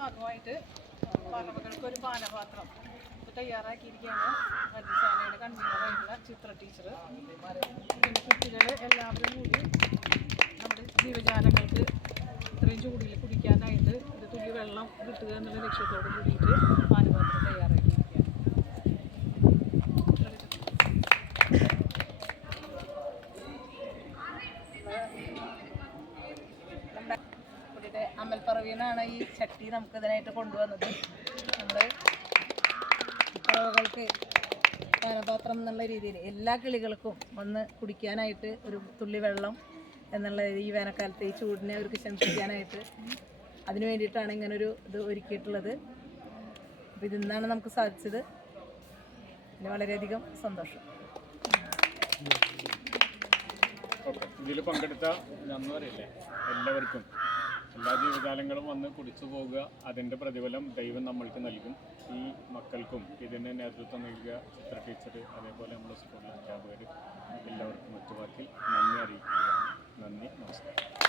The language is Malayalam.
ഭാഗമായിട്ട് പറവകൾക്ക് ഒരു പാനപാത്രം തയ്യാറാക്കിയിരിക്കുകയാണ്. ഹരിതസേനയുടെ കൺവീനറായിട്ടുള്ള ചിത്ര ടീച്ചർ. പിന്നെ കുട്ടികൾ എല്ലാവരും കൂടി നമ്മുടെ ജീവജാലങ്ങൾക്ക് ഇത്രയും ചൂടിൽ കുടിക്കാനായിട്ട് ഒരു തുള്ളി വെള്ളം കിട്ടുക എന്നുള്ള ലക്ഷ്യത്തോട് കൂടിയിട്ട് പാനപാത്രം തയ്യാറാക്കിയിരിക്കുകയാണ്. നമ്മുടെ അമൽപ്പറവീന്നാണ് ഈ ചട്ടി നമുക്ക് ഇതിനായിട്ട് കൊണ്ടുവന്നത്. നമ്മൾ പറവകൾക്ക് പാനപാത്രം എന്നുള്ള രീതിയിൽ എല്ലാ കിളികൾക്കും വന്ന് കുടിക്കാനായിട്ട് ഒരു തുള്ളി വെള്ളം എന്നുള്ള ഈ വേനൽക്കാലത്ത് ഈ ചൂടിനെ അവർക്ക് ശമിപ്പിക്കാനായിട്ട് അതിനു വേണ്ടിയിട്ടാണ് ഇങ്ങനൊരു ഇത് ഒരുക്കിയിട്ടുള്ളത്. അപ്പോൾ ഇതിന്നാണ് നമുക്ക് സാധിച്ചത്. പിന്നെ വളരെയധികം സന്തോഷം. ഇതിൽ പങ്കെടുത്ത നന്ദിയല്ലേ എല്ലാവർക്കും. എല്ലാ ജീവജാലങ്ങളും വന്ന് കുടിച്ചു പോകുക, അതിൻ്റെ പ്രതിഫലം ദൈവം നമ്മൾക്ക് നൽകും. ഈ മക്കൾക്കും ഇതിന് നേതൃത്വം നൽകുക ചിത്ര ടീച്ചർ, അതേപോലെ നമ്മുടെ സ്കൂളിലെ അധ്യാപകർ എല്ലാവർക്കും ഒറ്റവാക്കിൽ നന്ദി അറിയിക്കുകയാണ്. നന്ദി, നമസ്കാരം.